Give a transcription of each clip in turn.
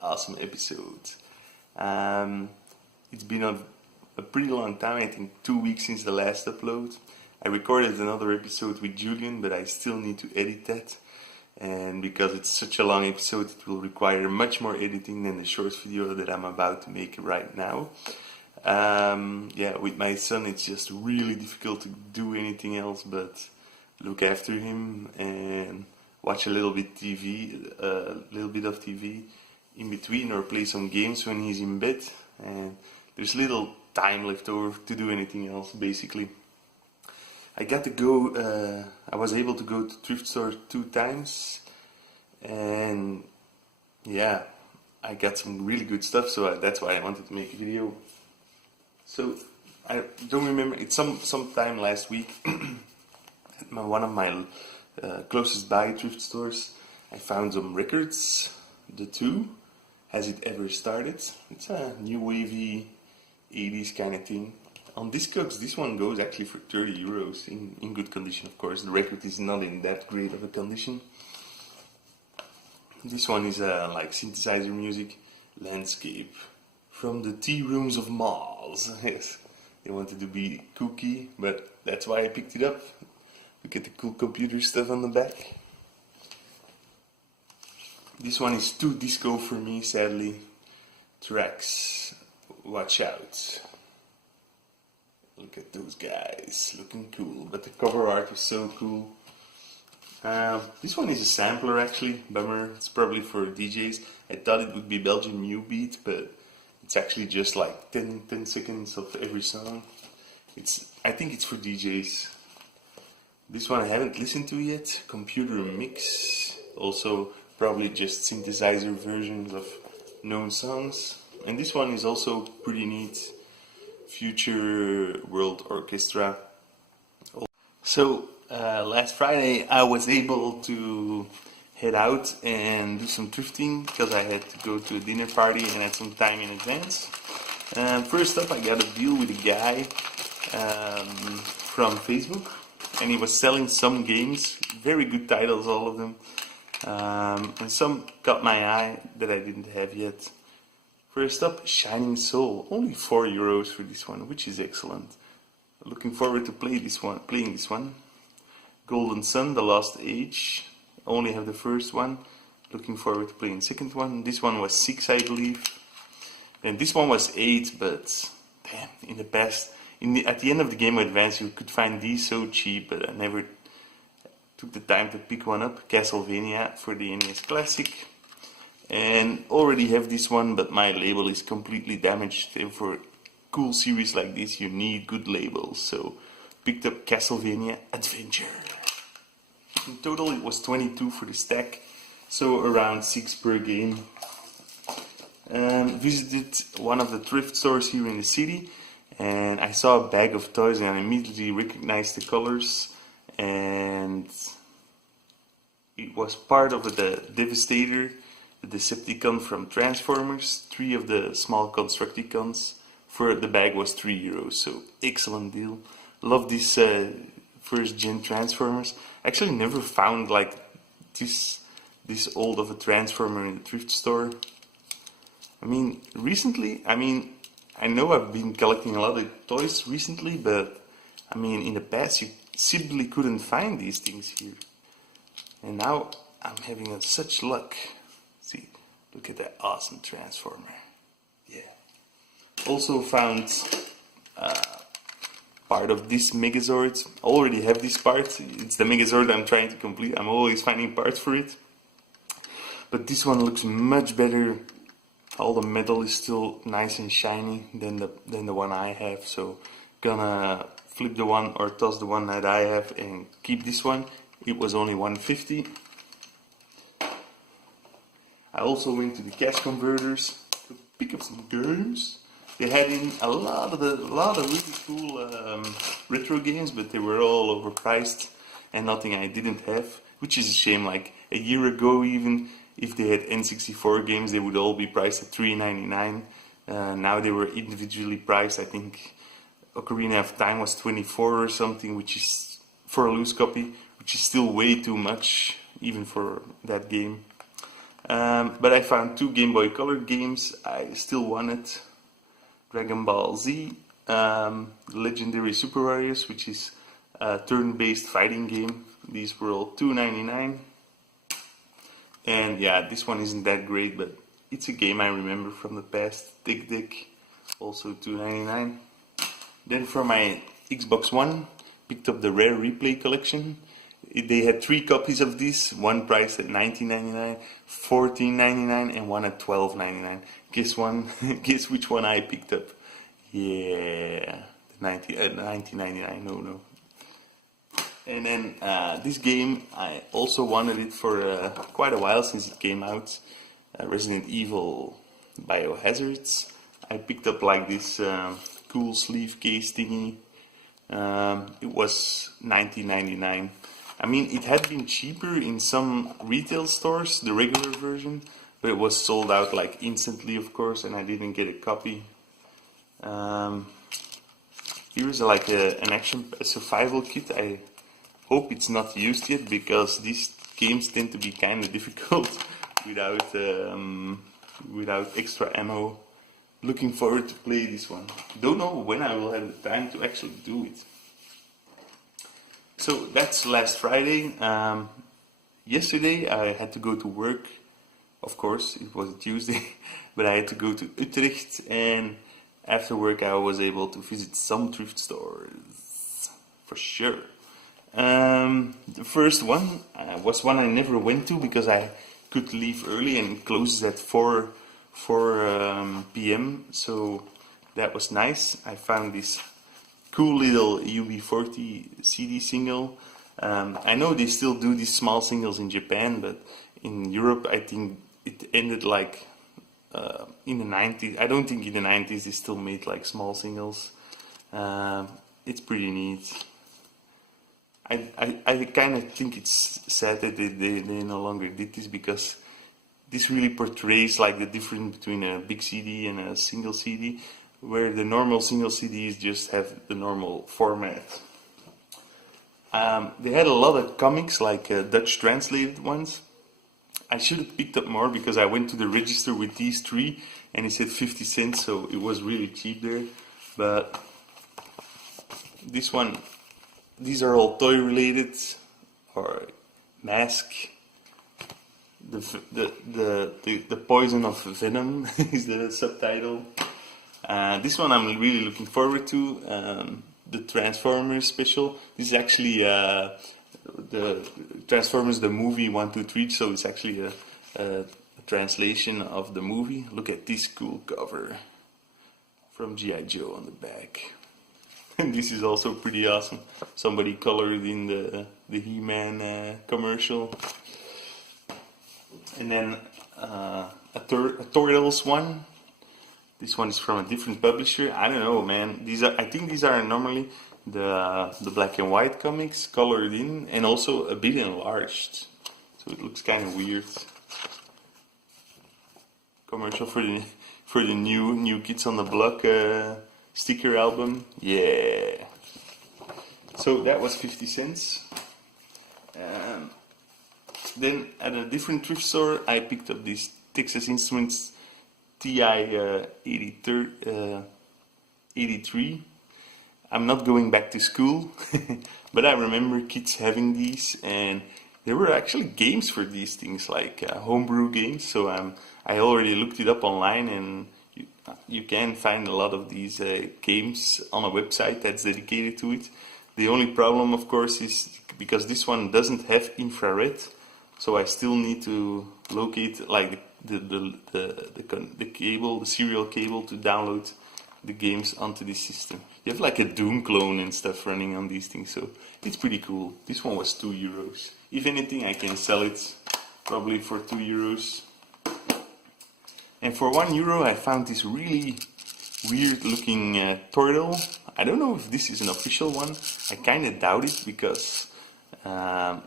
Awesome episode. It's been a pretty long time, I think 2 weeks since the last upload. I recorded another episode with Julian, but I still need to edit that. And because it's such a long episode, it will require much more editing than the short video that I'm about to make right now. Yeah, with my son it's just really difficult to do anything else but look after him and watch a little bit of TV in between, or play some games when he's in bed, and there's little time left over to do anything else basically. I was able to go to Thrift store 2 times, and yeah, I got some really good stuff, so that's why I wanted to make a video. So I don't remember, it's some time last week at one of my closest by thrift stores. I found some records, The Two, Has It Ever Started. It's a new wavy 80s kind of thing. On Discogs, this one goes actually for 30 euros in good condition, of course. The record is not in that great of a condition. This one is like synthesizer music, landscape from the tea rooms of Mars. Yes, they wanted to be kooky, but that's why I picked it up. Look at the cool computer stuff on the back. This one is too disco for me, sadly. Tracks, watch out. Look at those guys, looking cool, but the cover art is so cool. This one is a sampler actually, bummer, it's probably for DJs. I thought it would be Belgian New Beat, but it's actually just like 10 seconds of every song. I think it's for DJs. This one I haven't listened to yet, Computer Mix, also probably just synthesizer versions of known songs. And this one is also pretty neat, Future World Orchestra. So last Friday I was able to head out and do some thrifting because I had to go to a dinner party and had some time in advance. First up, I got a deal with a guy from Facebook, and he was selling some games, very good titles, all of them, and some caught my eye that I didn't have yet. First up, Shining Soul, only 4 euros for this one, which is excellent. Looking forward to playing this one. Golden Sun, The Lost Age, only have the first one. Looking forward to playing the second one. This one was 6, I believe. And this one was 8, but damn, in the past, at the end of the Game of Advance, you could find these so cheap, but I never took the time to pick one up. Castlevania for the NES Classic. And already have this one, but my label is completely damaged, and for a cool series like this you need good labels, so picked up Castlevania Adventure. In total it was 22 for the stack, so around 6 per game. Visited one of the thrift stores here in the city, and I saw a bag of toys and I immediately recognized the colors, and it was part of the Devastator, the Decepticon from Transformers, 3 of the small Constructicons. For the bag was 3 euros, so excellent deal. Love this first gen Transformers. Actually never found like this old of a Transformer in the thrift store. I mean, recently, I know I've been collecting a lot of toys recently, but I mean, in the past you simply couldn't find these things here. And now I'm having such luck. See, look at that awesome Transformer. Yeah. Also found part of this Megazord. I already have this part. It's the Megazord I'm trying to complete. I'm always finding parts for it. But this one looks much better. All the metal is still nice and shiny than the one I have. So gonna flip the one or toss the one that I have and keep this one. It was only 150. I also went to the cash converters to pick up some games. They had in a lot of really cool retro games, but they were all overpriced and nothing I didn't have, which is a shame. Like a year ago even, if they had N64 games, they would all be priced at $3.99. Now they were individually priced. I think Ocarina of Time was 24 or something, which is for a loose copy, which is still way too much, even for that game. But I found 2 Game Boy Color games I still wanted. Dragon Ball Z, Legendary Super Warriors, which is a turn-based fighting game. These were all $2.99. And yeah, this one isn't that great, but it's a game I remember from the past. Tick Tick, also $2.99. Then for my Xbox One, picked up the Rare Replay collection. They had 3 copies of this, one priced at $19.99, $14.99, and one at $12.99. Guess which one I picked up? Yeah, $19.99. No. And then this game, I also wanted it for quite a while since it came out. Resident Evil Biohazards. I picked up like this cool sleeve case thingy. It was $19.99. I mean, it had been cheaper in some retail stores, the regular version, but it was sold out like instantly, of course, and I didn't get a copy. Here's like a survival kit. I hope it's not used yet, because these games tend to be kind of difficult without extra ammo. Looking forward to play this one. Don't know when I will have the time to actually do it. So that's last Friday. Yesterday I had to go to work. Of course, it was a Tuesday, but I had to go to Utrecht, and after work I was able to visit some thrift stores, for sure. The first one was one I never went to because I could leave early, and it closes at 4 p.m. So that was nice. I found this cool little UB40 CD single. I know they still do these small singles in Japan, but in Europe I think it ended like in the 90s. I don't think in the 90s they still made like small singles. It's pretty neat. I kind of think it's sad that they no longer did this, because this really portrays like the difference between a big CD and a single CD, where the normal single CDs just have the normal format. They had a lot of comics, like Dutch translated ones. I should have picked up more because I went to the register with these 3 and it said 50 cents, so it was really cheap there. But this one, these are all toy related, or Mask. The Poison of Venom is the subtitle. This one I'm really looking forward to. The Transformers special. This is actually the Transformers the movie 1, 2, 3. So it's actually a translation of the movie. Look at this cool cover from G.I. Joe on the back. And this is also pretty awesome. Somebody colored in the He-Man commercial. And then a Turtles one. This one is from a different publisher. I don't know, man. I think these are normally the black and white comics colored in, and also a bit enlarged. So it looks kind of weird. Commercial for the new Kids on the Block sticker album. Yeah. So that was 50 cents. Then at a different thrift store I picked up this Texas Instruments TI 83. I'm not going back to school, but I remember kids having these, and there were actually games for these things, like homebrew games. So I already looked it up online, and you can find a lot of these games on a website that's dedicated to it. The only problem, of course, is because this one doesn't have infrared, so I still need to locate like the cable, the serial cable, to download the games onto this system. You have like a Doom clone and stuff running on these things, so it's pretty cool. This one was €2. If anything, I can sell it probably for €2. And for €1, I found this really weird looking turtle. I don't know if this is an official one. I kind of doubt it, because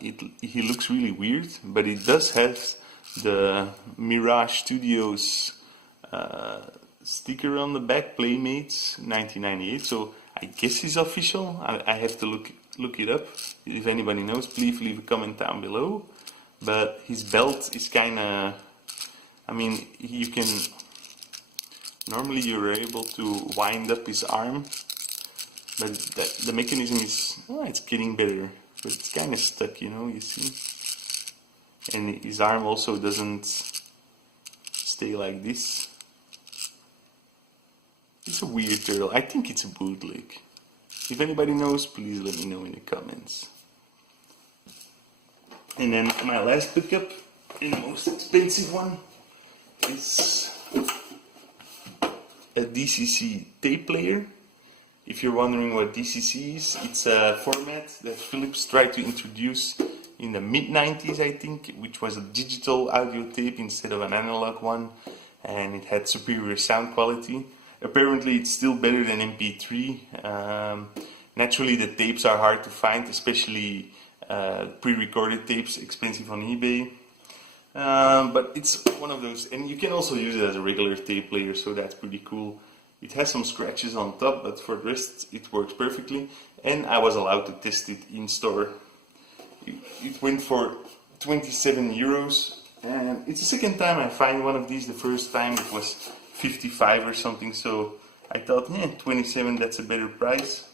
he looks really weird, but it does have the Mirage Studios sticker on the back, Playmates 1998. So I guess it's official. I have to look it up. If anybody knows, please leave a comment down below. But his belt is kind of, I mean, you can, normally you're able to wind up his arm, but the mechanism is, oh, it's getting better, but it's kind of stuck, you know, you see. And his arm also doesn't stay like this. It's a weird turtle. I think it's a bootleg. If anybody knows, please let me know in the comments. And then my last pickup, and the most expensive one, is a DCC tape player. If you're wondering what DCC is, it's a format that Philips tried to introduce in the mid-90s, I think, which was a digital audio tape instead of an analog one, and it had superior sound quality. Apparently it's still better than MP3. Naturally the tapes are hard to find, especially pre-recorded tapes, expensive on eBay. But it's one of those, and you can also use it as a regular tape player, so that's pretty cool. It has some scratches on top, but for the rest it works perfectly, and I was allowed to test it in store. It went for 27 euros, and it's the second time I find one of these. The first time it was 55 or something, so I thought, 27, that's a better price.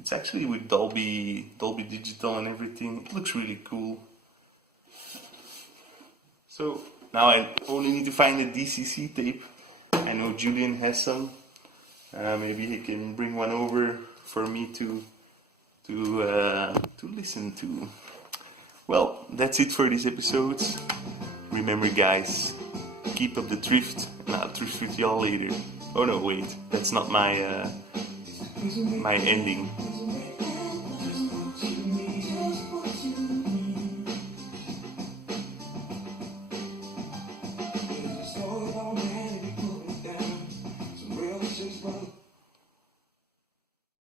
It's actually with Dolby Digital and everything. It looks really cool. So now I only need to find a DCC tape. I know Julian has some. Maybe he can bring one over for me to listen to. Well, that's it for this episode. Remember, guys, keep up the thrift, and I'll thrift with y'all later. Oh no, wait, that's not my my ending.